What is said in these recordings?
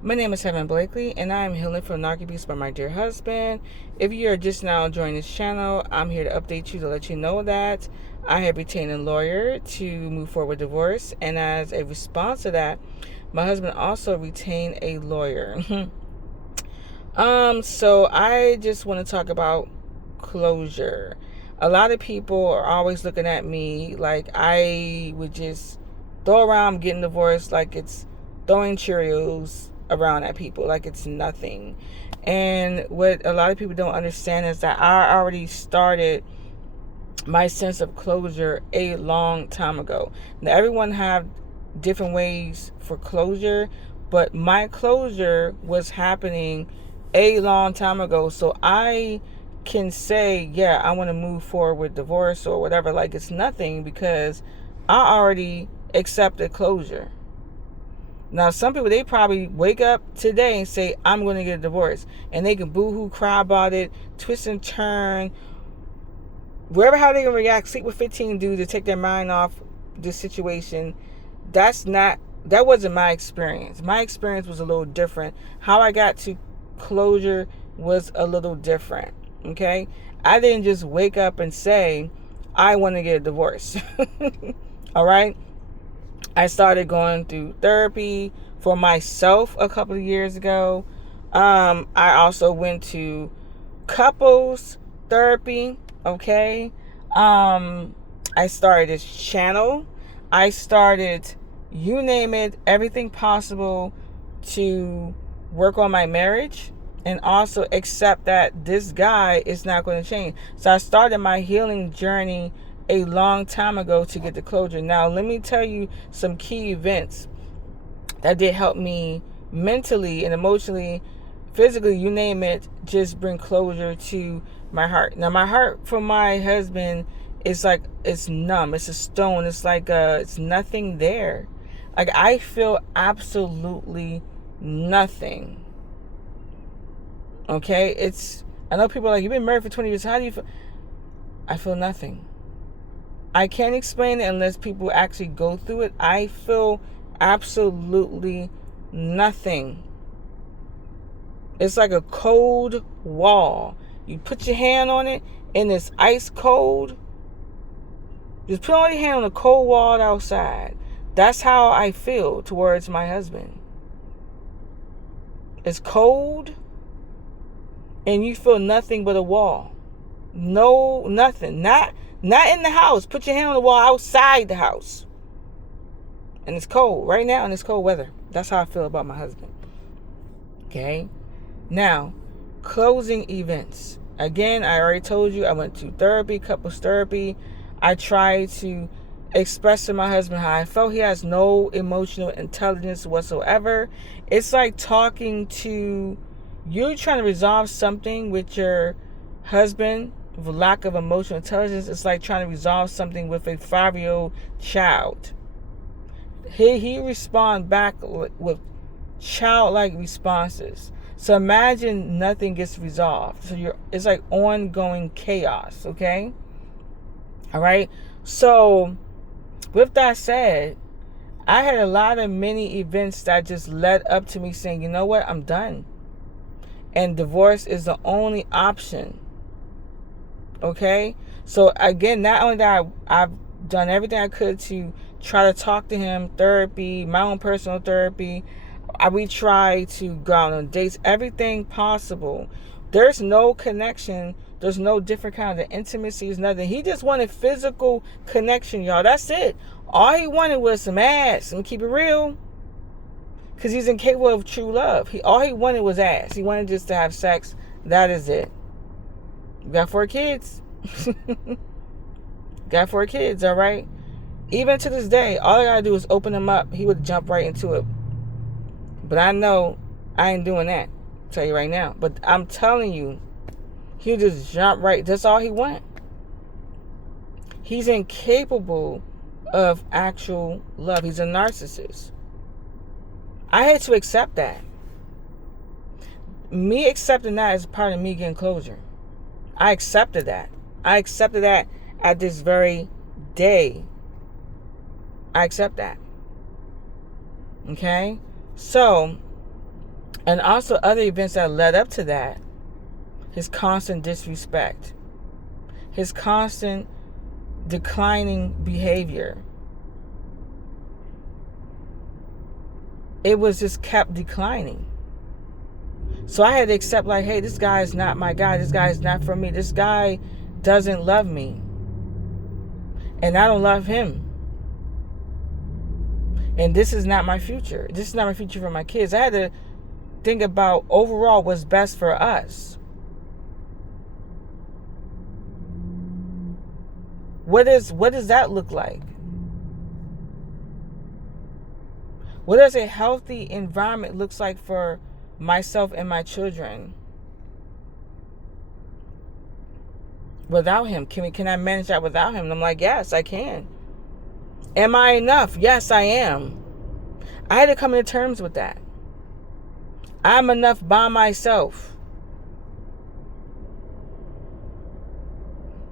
My name is Heaven Blakely, and I am healing from narc abuse by my dear husband. If you are just now joining this channel, I'm here to update you to let you know that I have retained a lawyer to move forward with divorce, and as a response to that, my husband also retained a lawyer. So I just want to talk about closure. A lot of people are always looking at me like I would just throw around getting divorced like it's throwing Cheerios around at people like it's nothing. And what a lot of people don't understand is that I already started my sense of closure a long time ago. Now everyone have different ways for closure, but my closure was happening a long time ago. So I can say, yeah, I want to move forward with divorce or whatever, like it's nothing, because I already accepted closure. Now, some people, they probably wake up today and say, I'm going to get a divorce. And they can boo-hoo, cry about it, twist and turn, wherever how they can react, sleep with 15 dudes to take their mind off this situation. That wasn't my experience. My experience was a little different. How I got to closure was a little different. Okay? I didn't just wake up and say, I want to get a divorce. All right? I started going through therapy for myself a couple of years ago. I also went to couples therapy. Okay. I started this channel. I started, you name it, everything possible to work on my marriage and also accept that this guy is not going to change. So I started my healing journey a long time ago to get the closure. Now, let me tell you some key events that did help me mentally and emotionally, physically, you name it, just bring closure to my heart. Now, my heart for my husband is like, it's numb. It's a stone. It's like, it's nothing there. Like, I feel absolutely nothing. Okay? I know people are like, you've been married for 20 years. How do you feel? I feel nothing. I can't explain it unless people actually go through it. I feel absolutely nothing. It's like a cold wall. You put your hand on it and it's ice cold. Just put all your hand on a cold wall outside. That's how I feel towards my husband. It's cold and you feel nothing but a wall. No, nothing. Not in the house. Put your hand on the wall outside the house. And it's cold right now, and it's cold weather. That's how I feel about my husband. Okay? Now, closing events. Again, I already told you I went to therapy, couples therapy. I tried to express to my husband how I felt. He has no emotional intelligence whatsoever. It's like talking to, you're trying to resolve something with your husband with lack of emotional intelligence. It's like trying to resolve something with a 5-year-old child. He respond back with childlike responses. So imagine nothing gets resolved. So it's like ongoing chaos, okay? All right? So with that said, I had a lot of mini events that just led up to me saying, you know what, I'm done. And divorce is the only option. Okay? So again, not only that I've done everything I could to try to talk to him, therapy, my own personal therapy. We try to go out on dates, everything possible. There's no connection. There's no different kind of intimacy. Nothing. He just wanted physical connection, y'all. That's it. All he wanted was some ass. And keep it real. Because he's incapable of true love. All he wanted was ass. He wanted just to have sex. That is it. Got 4 kids. Got 4 kids, all right? Even to this day, all I gotta do is open him up. He would jump right into it. But I know I ain't doing that. I'll tell you right now. But I'm telling you, he'll just jump right. That's all he wants. He's incapable of actual love. He's a narcissist. I had to accept that. Me accepting that is part of me getting closure. I accepted that. I accepted that at this very day. I accept that. Okay? So, And also other events that led up to that. His constant disrespect. His constant declining behavior. It was just kept declining. So I had to accept, like, hey, this guy is not my guy. This guy is not for me. This guy doesn't love me. And I don't love him. And this is not my future. This is not my future for my kids. I had to think about overall what's best for us. What does that look like? What does a healthy environment looks like for myself and my children? Without him, can I manage that without him? And I'm like, yes, I can. Am I enough? Yes, I am. I had to come to terms with that. I'm enough by myself.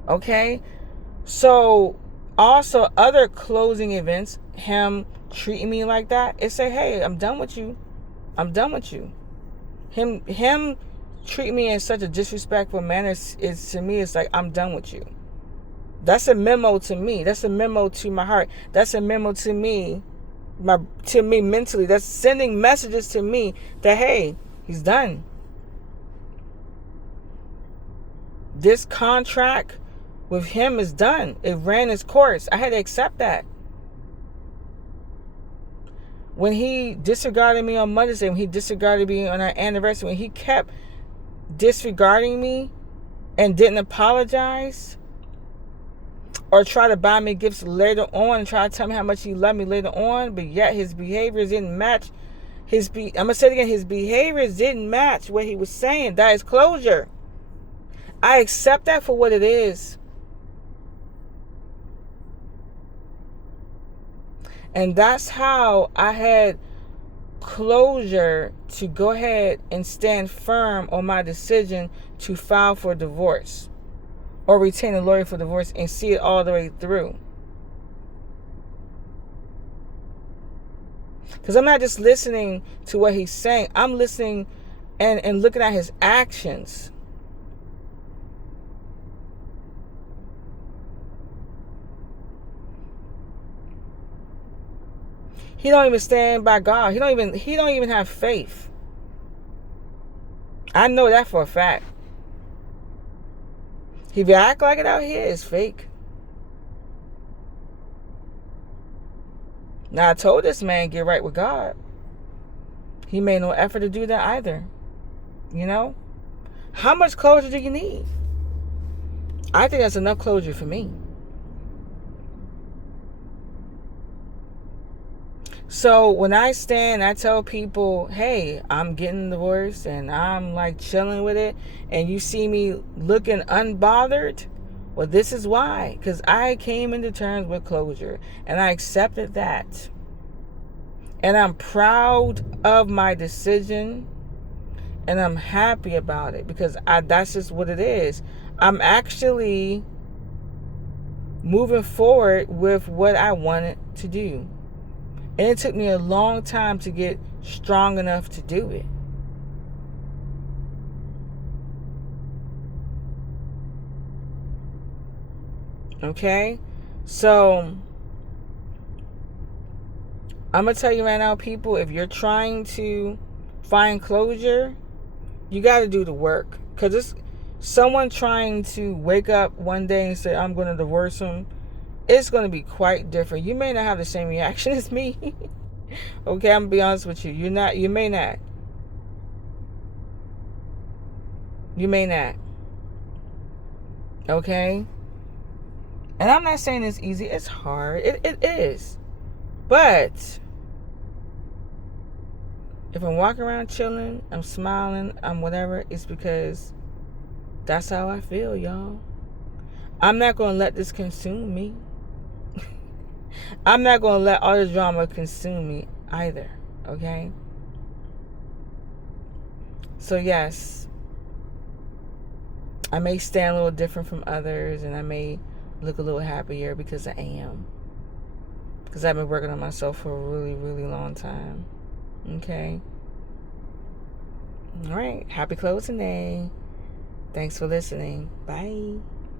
Okay? So, also other closing events, him treating me like that, it say, hey, I'm done with you. I'm done with you. Him treating me in such a disrespectful manner is to me, it's like, I'm done with you. That's a memo to me. That's a memo to my heart. That's a memo to me, mentally. That's sending messages to me that, hey, he's done. This contract with him is done. It ran its course. I had to accept that. When he disregarded me on Mother's Day, when he disregarded me on our anniversary, when he kept disregarding me and didn't apologize or try to buy me gifts later on and try to tell me how much he loved me later on, but yet his behaviors didn't match I'm going to say it again, his behaviors didn't match what he was saying. That is closure. I accept that for what it is. And that's how I had closure to go ahead and stand firm on my decision to file for divorce or retain a lawyer for divorce and see it all the way through. Because I'm not just listening to what he's saying. I'm listening and looking at his actions. He don't even stand by God. He don't even have faith. I know that for a fact. If you act like it out here, it's fake. Now I told this man, get right with God. He made no effort to do that either. You know? How much closure do you need? I think that's enough closure for me. So when I stand, I tell people, hey, I'm getting divorced and I'm like chilling with it, and you see me looking unbothered, well, this is why. Because I came into terms with closure and I accepted that. And I'm proud of my decision and I'm happy about it because that's just what it is. I'm actually moving forward with what I wanted to do. And it took me a long time to get strong enough to do it. Okay? So, I'm going to tell you right now, people, if you're trying to find closure, you got to do the work. Because it's someone trying to wake up one day and say, I'm going to divorce him. It's going to be quite different. You may not have the same reaction as me. Okay, I'm going to be honest with you. You may not. You may not. Okay? And I'm not saying it's easy. It's hard. It is. But if I'm walking around chilling, I'm smiling, I'm whatever, it's because that's how I feel, y'all. I'm not going to let this consume me. I'm not going to let all the drama consume me either, okay? So yes, I may stand a little different from others and I may look a little happier because I am. Because I've been working on myself for a really, really long time, okay? All right. Happy closing day. Thanks for listening. Bye.